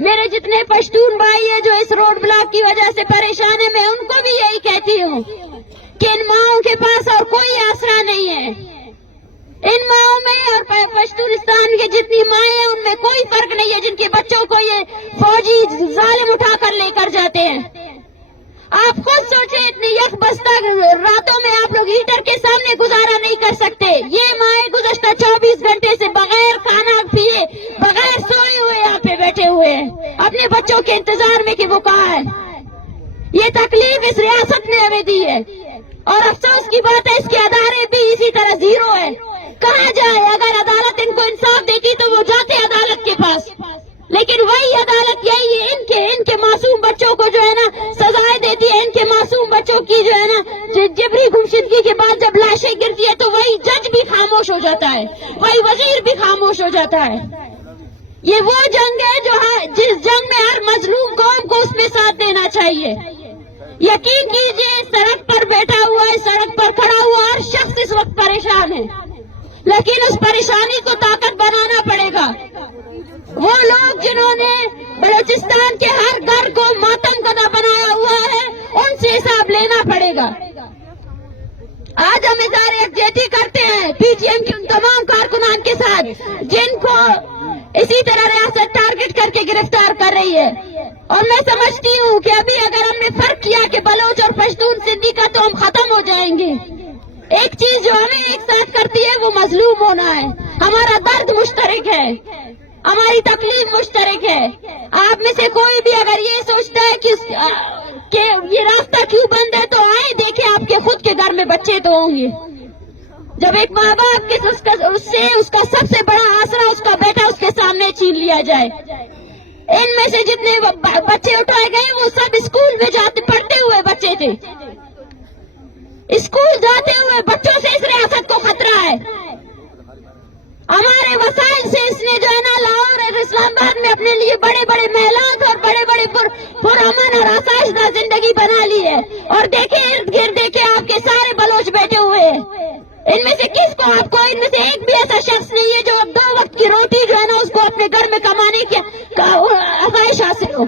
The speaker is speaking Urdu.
میرے جتنے پشتون بھائی ہیں جو اس روڈ بلاک کی وجہ سے پریشان ہیں، میں ان کو بھی یہی کہتی ہوں کہ ان ماؤں کے پاس اور کوئی آسرا نہیں ہے۔ ان ماؤں میں اور پشتونستان کے جتنی مائیں ہیں ان میں کوئی فرق نہیں ہے جن کے بچوں کو یہ فوجی ظالم اٹھا کر لے کر جاتے ہیں۔ آپ خود سوچیں، اتنی یک بستہ راتوں میں آپ لوگ ہیٹر کے سامنے گزارا نہیں کر سکتے۔ یہ مائیں گزشتہ 24 گھنٹے سے بغیر کھانا پیے، بغیر سوئے ہوئے یہاں پہ بیٹھے ہوئے ہیں اپنے بچوں کے انتظار میں کہ وہ کہاں ہے۔ یہ تکلیف اس ریاست نے ہمیں دی ہے، اور افسوس کی بات ہے اس کے ادارے بھی اسی طرح زیرو ہے۔ کہاں جائے؟ اگر عدالت ان کو انصاف دیتی تو وہ جاتے عدالت کے پاس، لیکن وہی عدالت یہی ہے ان کے معصوم بچوں کو جو ہے نا سزائیں دیتی ہے۔ ان کے معصوم بچوں کی جو ہے نا جبری گمشدگی کے بعد جب لاشیں گرتی ہے تو وہی جج بھی خاموش ہو جاتا ہے، وہی وزیر بھی خاموش ہو جاتا ہے۔ یہ وہ جنگ ہے جس جنگ میں ہر مظلوم قوم کو اس میں ساتھ دینا چاہیے۔ یقین کیجئے سڑک پر بیٹھا ہوا ہے، سڑک پر کھڑا ہوا ہر شخص اس وقت پریشان ہے، لیکن اس پریشانی کو طاقت بنانا پڑے گا۔ وہ لوگ جنہوں نے بلوچستان کے ہر گھر کو ماتم زدہ بنایا ہوا ہے ان سے حساب لینا پڑے گا۔ آج ہم اظہار یکجہتی کرتے ہیں پی ٹی ایم کے ان تمام کارکنان کے ساتھ جن کو اسی طرح ریاست ٹارگٹ کر کے گرفتار کر رہی ہے، اور میں سمجھتی ہوں کہ ابھی اگر ہم نے فرق کیا کہ بلوچ اور پشتون سندھی کا تو ہم ختم ہو جائیں گے۔ ایک چیز جو ہمیں ایک ساتھ کرتی ہے وہ مظلوم ہونا ہے۔ ہمارا درد مشترک ہے، ہماری تکلیف مشترک ہے۔ آپ میں سے کوئی بھی اگر یہ سوچتا ہے کہ یہ راستہ کیوں بند ہے تو آئے دیکھیں آپ کے خود کے گھر میں بچے تو ہوں گے۔ جب ایک ماں باپ کے اس کا سب سے بڑا آسرا اس کا بیٹا اس کے سامنے چھین لیا جائے۔ ان میں سے جتنے بچے اٹھائے گئے وہ سب اسکول میں جاتے پڑھتے ہوئے بچے تھے۔ اسکول جاتے ہوئے بچوں سے اس ریاست کو خطرہ ہے۔ ہمارے وسائل سے اس نے جو ہے نا لاہور اور اسلام آباد میں اپنے لیے بڑے بڑے محلات اور بڑے بڑے پرامن اور آسائش دہ زندگی بنا لی ہے، اور دیکھیں ارد گرد دیکھیں آپ کے سارے بلوچ بیٹھے ہوئے ہیں۔ ان میں سے کس کو آپ کو ان میں سے ایک بھی ایسا شخص نہیں ہے جو اب 2 وقت کی روٹی جو ہے نا اس کو اپنے گھر میں کمانے کی آسائش حاصل ہو۔